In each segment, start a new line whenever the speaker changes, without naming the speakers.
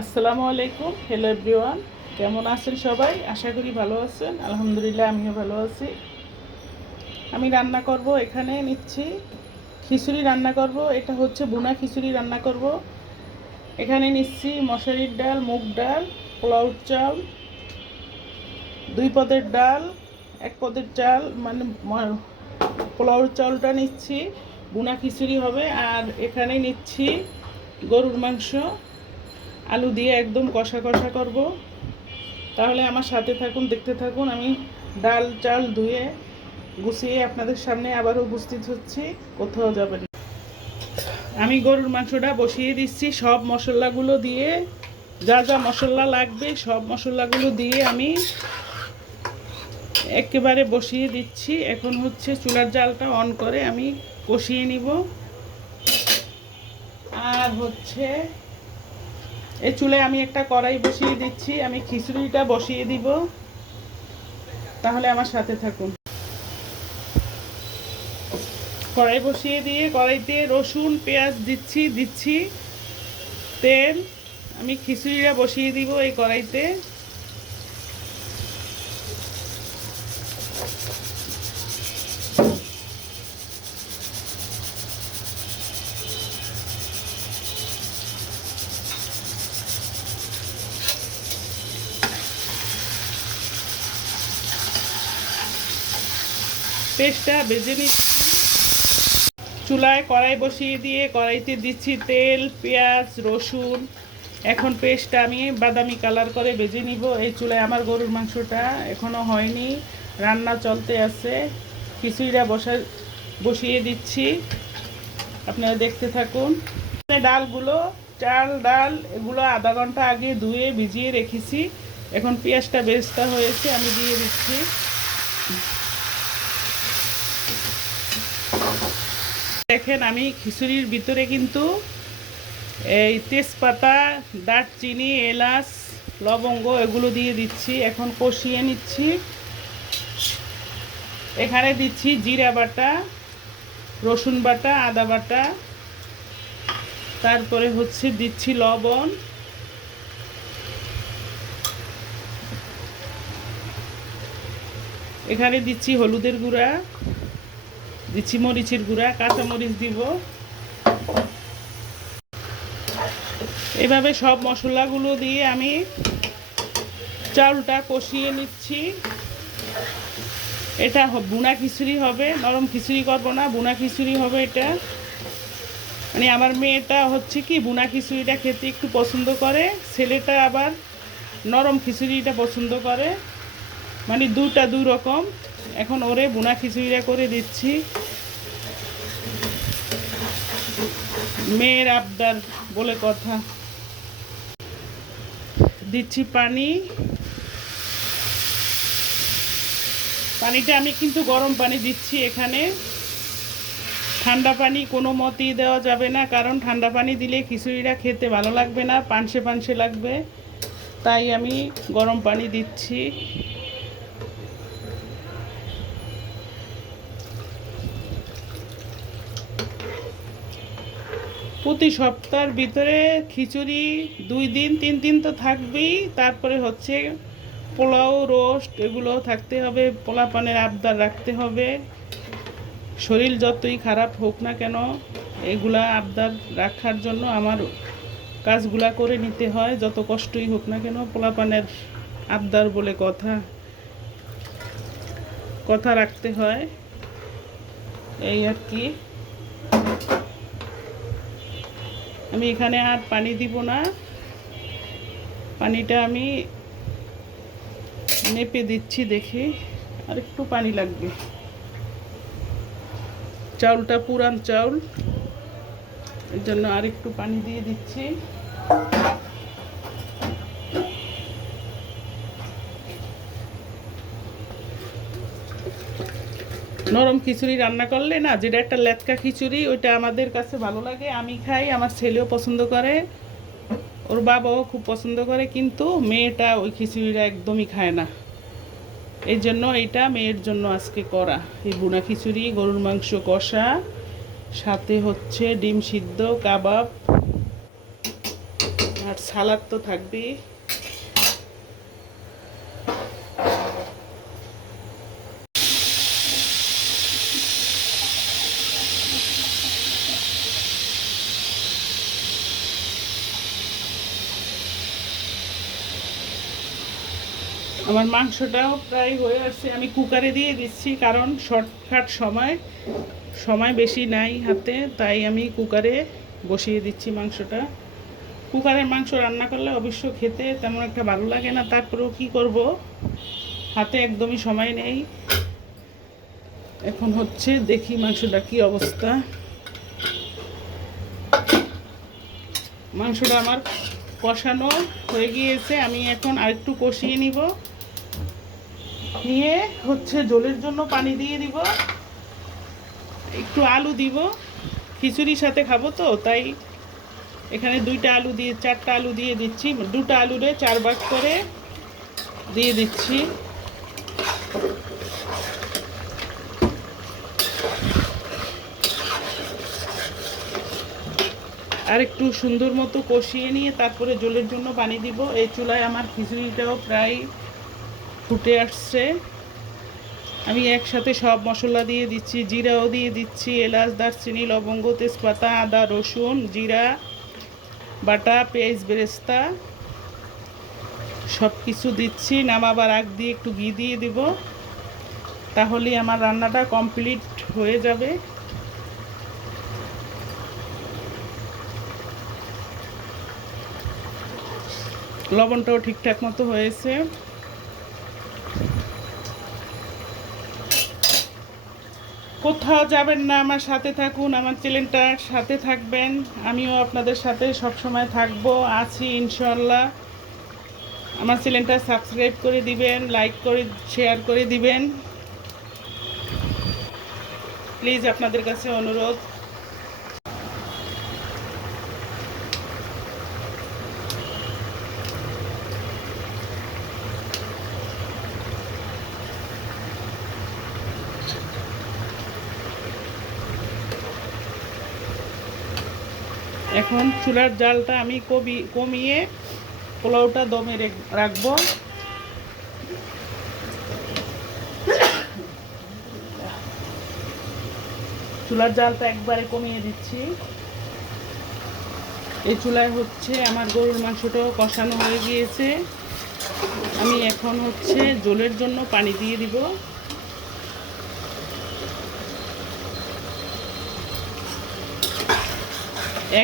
আসসালামু আলাইকুম। Hello everyone কেমন আছেন সবাই? আশা করি ভালো আছেন। আলহামদুলিল্লাহ আমিও ভালো আছি। আমি রান্না করব, এখানে নিচ্ছি খিচুড়ি রান্না করব। এটা হচ্ছে বুনা খিচুড়ি রান্না করব। এখানে নিচ্ছি মশারির ডাল, মুগ ডাল পোলাও চাল, দুই পদের ডাল, এক পদের চাল মানে পোলাওর চালটা নিচ্ছি। বুনা খিচুড়ি হবে। আর এখানে নিচ্ছি গরুর মাংস। আলু দিয়ে একদম কষা কষা করব। তাহলে আমার সাথে থাকুন, দেখতে থাকুন। আমি ডাল চাল ধুয়ে গুছিয়ে আপনাদের সামনে আবারও উপস্থিত হচ্ছি, কোথাও যাবেন আমি গরুর মাংসটা বসিয়ে দিচ্ছি, সব মশলাগুলো দিয়ে, যা যা মশলা লাগবে সব মশলাগুলো দিয়ে আমি একেবারে বসিয়ে দিচ্ছি। এখন হচ্ছে চুলার জালটা অন করে আমি কষিয়ে নিব। আর হচ্ছে এই চুলে আমি একটা কড়াই বসিয়ে দিচ্ছি, আমি খিচুড়িটা বসিয়ে দিব। তাহলে আমার সাথে থাকুন। কড়াই বসিয়ে দিয়ে কড়াইতে রসুন, পেঁয়াজ দিচ্ছি দিচ্ছি, তেল। আমি খিচুড়িটা বসিয়ে দিব এই কড়াইতে। পেস্টটা ভেজে নিচ্ছি চুলায় কড়াই বসিয়ে দিয়ে কড়াইতে দিচ্ছি তেল, পেঁয়াজ, রসুন। এখন পেস্টটা আমি বাদামি কালার করে ভেজে নিব। এই চুলায় আমার গরুর মাংসটা এখনও হয়নি। রান্না চলতে আছে। খিচুড়িটা বসা, বসিয়ে দিচ্ছি। আপনারা দেখতে থাকুন। ডালগুলো, চাল, ডাল, এগুলো আধা ঘণ্টা আগে ধুয়ে ভিজিয়ে রেখেছি। এখন পেঁয়াজটা বেস্তা হয়েছে, আমি দিয়ে দিচ্ছি। দেখেন, আমি খিচুড়ির ভিতরে কিন্তু এই তেজপাতা, দারচিনি, এলাচ, লবঙ্গ এগুলো দিয়ে দিচ্ছি। এখন কষিয়ে নিচ্ছি। এখানে দিচ্ছি জিরা বাটা, রসুন বাটা, আদা বাটা। তারপরে হচ্ছে দিচ্ছি লবণ। এখানে দিচ্ছি হলুদের গুঁড়া। দিচ্ছি মরিচের গুঁড়া, কাঁচা মরিচ দিব। এভাবে সব মশলাগুলো দিয়ে আমি চাউলটা কষিয়ে নিচ্ছি। এটা বুনা খিচুড়ি হবে, নরম খিচুড়ি করব না, বুনা খিচুড়ি হবে এটা। মানে আমার মেয়েটা হচ্ছে কি, বুনা খিচুড়িটা খেতে একটু পছন্দ করে, ছেলেটা আবার নরম খিচুড়িটা পছন্দ করে। মানে দুটা দু রকম এখন ওরে বুনা খিচুড়িটা করে দিচ্ছি। মেয়ের আবদার বলে কথা। দিচ্ছি পানি। পানিটা আমি কিন্তু গরম পানি দিচ্ছি এখানে। ঠান্ডা পানি কোনো মতেই দেওয়া যাবে না, কারণ ঠান্ডা পানি দিলে খিচুড়িটা খেতে ভালো লাগবে না, পানসে পানসে লাগবে। তাই আমি গরম পানি দিচ্ছি। প্রতি সপ্তাহের ভিতরে খিচুড়ি দুই দিন, তিন দিন তো থাকবেই। তারপরে হচ্ছে পোলাও, রোস্ট এগুলো থাকতে হবে। পোলা পানের আবদার রাখতে হবে। শরীর যতই খারাপ হোক না কেন, এগুলা আবদার রাখার জন্য আমার কাজগুলা করে নিতে হয়। যত কষ্টই হোক না কেন পোলা পানের আবদার বলে কথা কথা রাখতে হয়। এই আর কি। আমি এখানে আর পানি দিব না। পানিটা আমি নেপে দিচ্ছি দেখি, আর একটু পানি লাগবে। চাউলটা পুরান চাউল, এর জন্য আর একটু পানি দিয়ে দিচ্ছি। নরম খিচুড়ি রান্না করলে না, যেটা একটা লেটকা খিচুড়ি, ওইটা আমাদের কাছে ভালো লাগে। আমি খাই, আমার ছেলেও পছন্দ করে, ওর বাবাও খুব পছন্দ করে, কিন্তু মেয়েটা ওই খিচুড়িটা একদমই খায় না। এই জন্য এটা মেয়ের জন্য আজকে করা। এই বুনা খিচুড়ি, গরুর মাংস কষা, সাথে হচ্ছে ডিম সিদ্ধ, কাবাব, আর সালাদ তো থাকবেই। আমার মাংসটাও প্রায় হয়ে আসছে। আমি কুকারে দিয়ে দিচ্ছি কারণ শর্টকাট সময় সময় বেশি নাই হাতে, তাই আমি কুকারে বসিয়ে দিচ্ছি মাংসটা। কুকারের মাংস রান্না করলে অবশ্য খেতে তেমন একটা ভালো লাগে না, তারপরেও কি করব? হাতে একদমই সময় নেই। এখন হচ্ছে দেখি মাংসটা কি অবস্থা। মাংসটা আমার কষানো হয়ে গিয়েছে, আমি এখন আরেকটু কষিয়ে নিব। নিয়ে হচ্ছে জলের জন্য পানি দিয়ে দিব। একটু আলু দিব। খিচুড়ির সাথে খাব তো, তাই এখানে দুইটা আলু দিয়ে, চারটা আলু দিয়ে দিচ্ছি। দুটো আলুরে চার ভাগ করে দিয়ে দিচ্ছি। আর একটু সুন্দর মতো কষিয়ে নিয়ে তারপরে জলের জন্য পানি দিব। এই চুলায় আমার খিচুড়িটাও প্রায় ফুটে আসছে। আমি একসাথে সব মশলা দিয়ে দিচ্ছি, জিরাও দিয়ে দিচ্ছি, এলাচ, দারচিনি, লবঙ্গ, তেজপাতা, আদা, রসুন, জিরা, বাটা, পেঁয়াজ, বেরেস্তা সব কিছু দিচ্ছি। নামাবার আগ দিয়ে একটু ঘি দিয়ে দিব। তাহলে আমার রান্নাটা কমপ্লিট হয়ে যাবে। লবণটাও ঠিকঠাক মতো হয়েছে। কোথাও যাবেন না, আমার সাথে থাকুন, আমার চ্যানেলটার সাথে থাকবেন। আমিও আপনাদের সাথে সবসময় থাকব, আছি ইনশাল্লাহ আমার চ্যানেলটা সাবস্ক্রাইব করে দিবেন, লাইক করে, শেয়ার করে দিবেন। প্লিজ আপনাদের কাছে অনুরোধ। এখন চুলার জালটা আমি কবি, কমিয়ে পোলাওটা দমে রেখ- রাখব। চুলার জালটা একবারে কমিয়ে দিচ্ছি। এই চুলায় হচ্ছে আমার গরুর মাংসটাও কষানো হয়ে গিয়েছে। আমি এখন হচ্ছে জলের জন্য পানি দিয়ে দিব।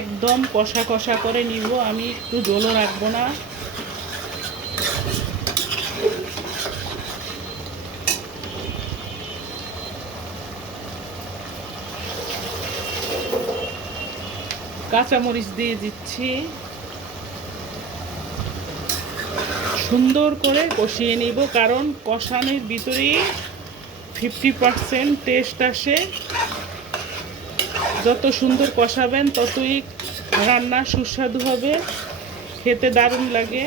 একদম কষা কষা করে নিব। আমি একটু জলও রাখব না। কাঁচামরিচ দিয়ে দিচ্ছি। সুন্দর করে কষিয়ে নিব, কারণ কষানোর ভিতরেই ফিফটি পারসেন্ট টেস্ট আসে। যত সুন্দর কষাবেন, ততই রান্না সুস্বাদু হবে। খেতে দারুণ লাগে।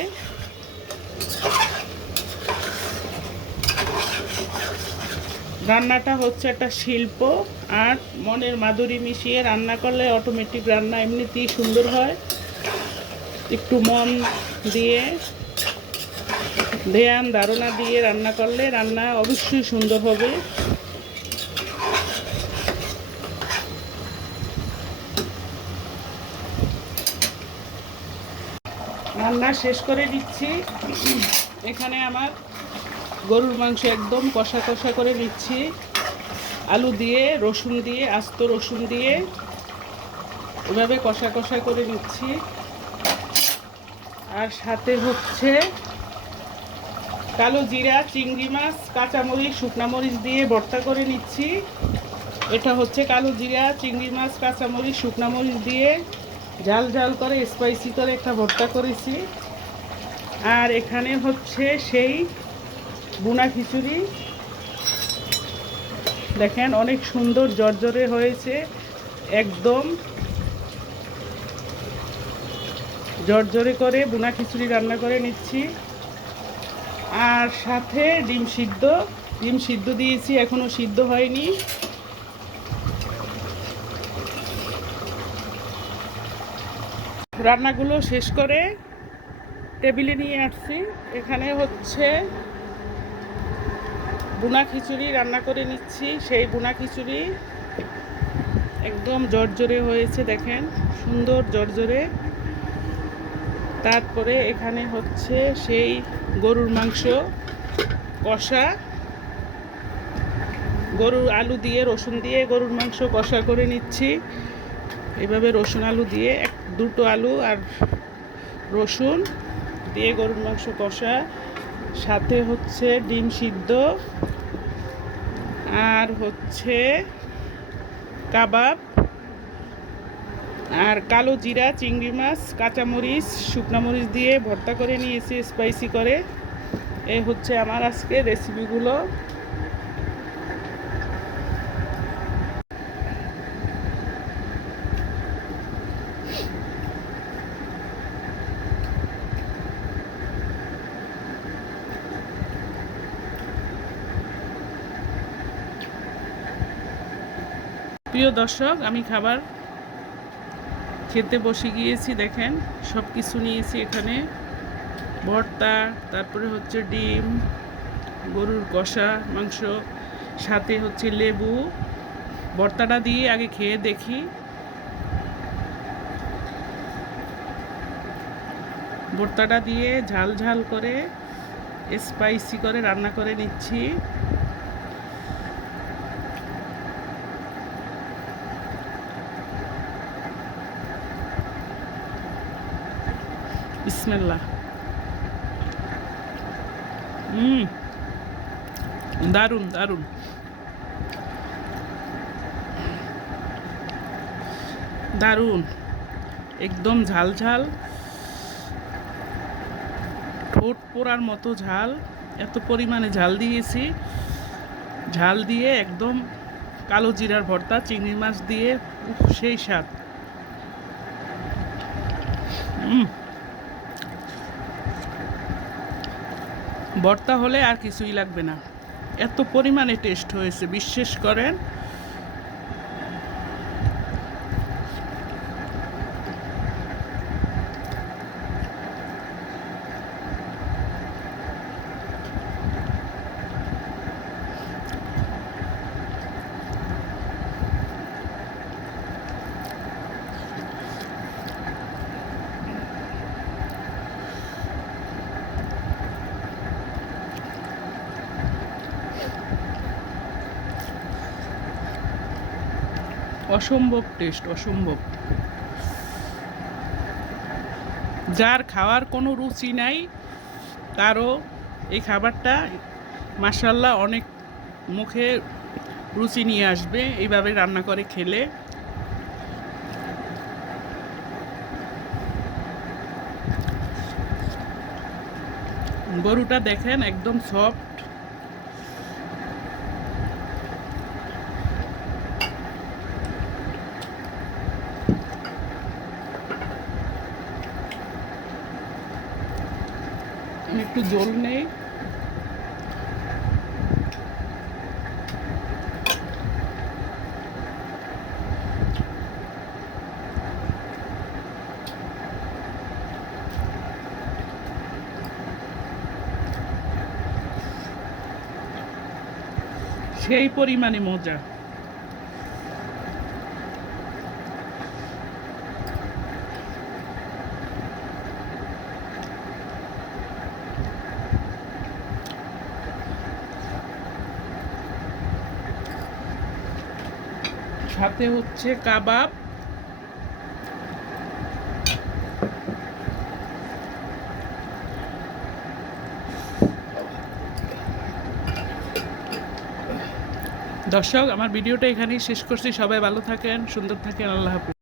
রান্নাটা হচ্ছে একটা শিল্প, আর মনের মাধুরী মিশিয়ে রান্না করলে অটোমেটিক রান্না এমনিতেই সুন্দর হয়। একটু মন দিয়ে, ধ্যান, ধারণা দিয়ে রান্না করলে রান্না অবশ্যই সুন্দর হবে। রান্না শেষ করে দিচ্ছি। এখানে আমার গরুর মাংস একদম কষা কষা করে নিচ্ছি। আলু দিয়ে, রসুন দিয়ে, আস্ত রসুন দিয়ে এভাবে কষা কষা করে নিচ্ছি। আর সাথে হচ্ছে কালো জিরা, চিংড়ি মাছ, কাঁচামরিচ, শুকনা মরিচ দিয়ে ভর্তা করে নিচ্ছি। এটা হচ্ছে কালো জিরা, চিংড়ি মাছ, কাঁচামরিচ, শুকনা মরিচ দিয়ে ঝাল ঝাল করে স্পাইসি করে একটা ভর্তা করেছি। আর এখানে হচ্ছে সেই বুনা খিচুড়ি। দেখেন, অনেক সুন্দর জর্জরে হয়েছে, একদম জর্জরে করে বুনা খিচুড়ি রান্না করে নিচ্ছি। আর সাথে ডিম সিদ্ধ ডিম সিদ্ধ দিয়েছি এখনও সিদ্ধ হয়নি। রান্নাগুলো শেষ করে টেবিলে নিয়ে আসছি। এখানে হচ্ছে বুনা খিচুড়ি রান্না করে নিচ্ছি। সেই বুনা খিচুড়ি একদম জর্জরে হয়েছে, দেখেন, সুন্দর জর্জরে। তারপরে এখানে হচ্ছে সেই গরুর মাংস, কষা। গরুর আলু দিয়ে, রসুন দিয়ে গরুর মাংস কষা করে নিচ্ছি। এভাবে রসুন আলু দিয়ে, এক, দুটো আলু আর রসুন দিয়ে গরুর মাংস কষা। সাথে হচ্ছে ডিম সিদ্ধ আর হচ্ছে কাবাব আর কালো জিরা, চিংড়ি মাছ, কাঁচামরিচ, শুকনা মরিচ দিয়ে ভর্তা করে নিয়েছি স্পাইসি করে। এ হচ্ছে আমার আজকে রেসিপিগুলো প্রিয় দর্শক, আমি খাবার খেতে বসে গিয়েছি, দেখেন সব কিছু নিয়েছি এখানে। ভর্তা, তারপরে হচ্ছে ডিম, গরুর কষা, মাংস, সাথে হচ্ছে লেবু। ভর্তাটা দিয়ে আগে খেয়ে দেখি। ভর্তাটা দিয়ে ঝাল ঝাল করে স্পাইসি করে রান্না করে নিচ্ছি। বিসমিল্লাহ। হুম দারুণ দারুণ। দারুণ। একদম ঝাল ঝাল। ঠোঁট পোড়ার মতো ঝাল। এত পরিমাণে ঝাল দিয়েছি। ঝাল দিয়ে একদম কালো জিরার ভর্তা, চিংড়ি মাছ দিয়ে সেই স্বাদ। হুম ভর্তা হলে আর কিছুই লাগবে না। এত পরিমাণে টেস্ট হয়েছে বিশ্বাস করেন? অসম্ভব টেস্ট, অসম্ভব। যার খাওয়ার কোনো রুচি নাই, তারও এই খাবারটা মাসাল্লাহ অনেক মুখে রুচি নিয়ে আসবে, এইভাবে রান্না করে খেলে। গরুটা দেখেন একদম সফট আমি একটু জল নেই। সেই পরিমাণে মজা। সাথে হচ্ছে কাবাব। দর্শক, আমার ভিডিওটা এখানেই শেষ করছি। সবাই ভালো থাকেন, সুন্দর থাকেন, আল্লাহ হাফিজ।